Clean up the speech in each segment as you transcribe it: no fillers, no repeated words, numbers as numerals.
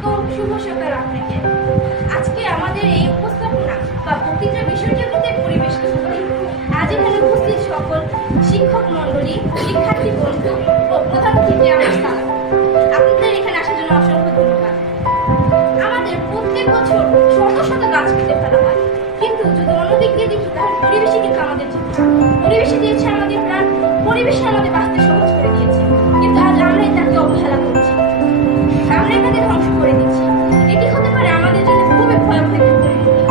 আলাইকুম, শুভ সকাল আপনাকে। আজকে আমাদের এই উপস্থাপনা বা বক্তৃতার বিষয়টি হতে পরিবেশ দূষণ। আজ এখানে উপস্থিত সকল শিক্ষক মণ্ডলী, শিক্ষার্থী বন্ধু ও প্রধান অতিথিকে আমার সালাম। আপনাদের এখানে আসার জন্য অসংখ্য ধন্যবাদ। আমাদের প্রত্যেক বছর শত শত গাছ কেটে ফেলা হয়, কিন্তু যদি অন্যদিক দিয়ে দেখি তাহলে পরিবেশে কিন্তু আমাদের জীবন, পরিবেশে দিয়েছে আমাদের প্রাণ, পরিবেশে আমাদের বাঁচতে সহজ করে দিয়েছে, কিন্তু আজ আমরাই তাকে অবহেলা করছি, আমরা এটাকে ধ্বংস করে দিচ্ছি। এটি হতে পারে আমাদের জন্য খুবই ভয়াবহ একটি পরিণতি।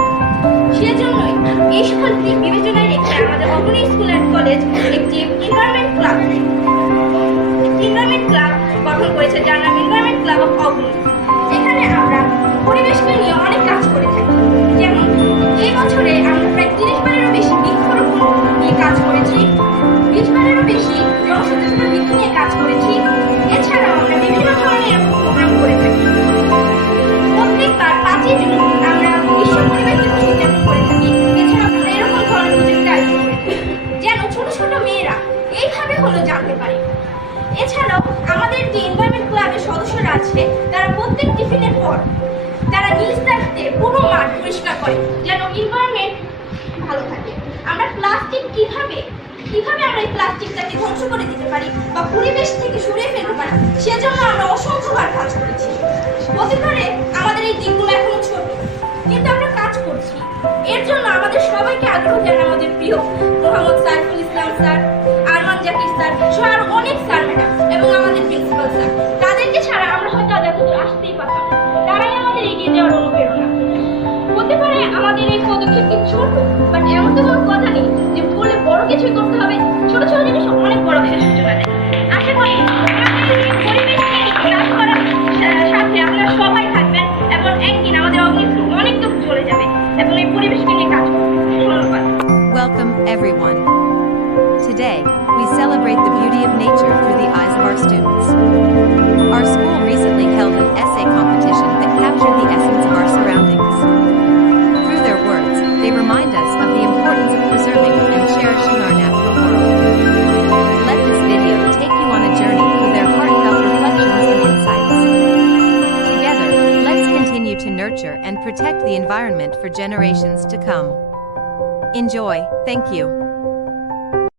সেজন্যই এই সকল দিক বিবেচনায় রেখে আমাদের অগ্রণী স্কুল অ্যান্ড কলেজ একটি এনভায়রনমেন্ট ক্লাব গঠন করেছে, যার নাম এনভায়রনমেন্ট ক্লাব অফ অগ্রণী। এখানে আমরা পরিবেশকে নিয়ে অনেক কাজ করে থাকি। যেমন এই বছরে আমরা প্রায় 30 বারেরও বেশি বৃক্ষরোপণ নিয়ে কাজ করেছি, 20 বারেরও বেশি জনসচেতনতা বৃদ্ধি নিয়ে কাজ করেছি। এছাড়াও আমরা বিভিন্ন ধরনের প্রোগ্রাম করে থাকি। প্রত্যেকবার 5ই জুন আমরা বিশ্ব পরিবেশ দিবস উদযাপন করে থাকি। এছাড়া আমরা এরকম ধরনের প্রজেক্ট আয়োজন করে থাকি যেন ছোট ছোট মেয়েরা এইভাবে হলো জানতে পারে। এছাড়াও আমাদের যে এনভায়রনমেন্ট ক্লাবের সদস্যরা আছে, তারা প্রত্যেক টিফিনের পর তারা নিজ দায়িত্বে পুরো মাঠ পরিষ্কার করে যেন এনভায়রনমেন্ট ভালো থাকে। আমরা প্লাস্টিক কিভাবে আমরা এই প্লাস্টিকটাকে ধ্বংস করে দিতে পারি বা পরিবেশ থেকে সরিয়ে ফেলতে পারি, সেজন্য আমরা অসংখ্যবার কাজ করেছি। হতে পারে আমাদের এই দিকগুলো এখনো ছোট, কিন্তু আমরা কাজ করছি। এর জন্য আমাদের সবাইকে আগ্রহ জানান আমাদের প্রিয় মোহাম্মদ সাইফুল ইসলাম স্যার, আরমান জাকির স্যার সহ আরো অনেক স্যার ম্যাডাম এবং আমাদের প্রিন্সিপাল স্যার। তাদেরকে ছাড়া আমরা হয়তো আজ এতদূর আসতেই পারতাম না। তারাই আমাদের এগিয়ে যাওয়ার অনুপ্রেরণা। হতে পারে আমাদের এই পদক্ষেপটি ছোট, বাট এমন তো কোনো কথা নেই যে বলে বড় কিছুই করতে হবে। ছোট ছোট জিনিস অনেক বড় কিছু সূচনা দেয়। আশা করি পরিবেশ কাজ করার সাথে আপনারা সবাই থাকবেন এবং একদিন আমাদের অগ্নি অনেক দূর চলে যাবে এবং এই পরিবেশকে নিয়ে কাজ করবে। ধন্যবাদ। Welcome, everyone. Today, we celebrate the beauty of nature through the eyes of our students. Our school recently held an essay competition that captured the essence of our surroundings. Through their words, they remind us of the importance of preserving and cherishing our natural world. Let this video take you on a journey through their heartfelt reflections and insights. Together, let's continue to nurture and protect the environment for generations to come. Enjoy. Thank you.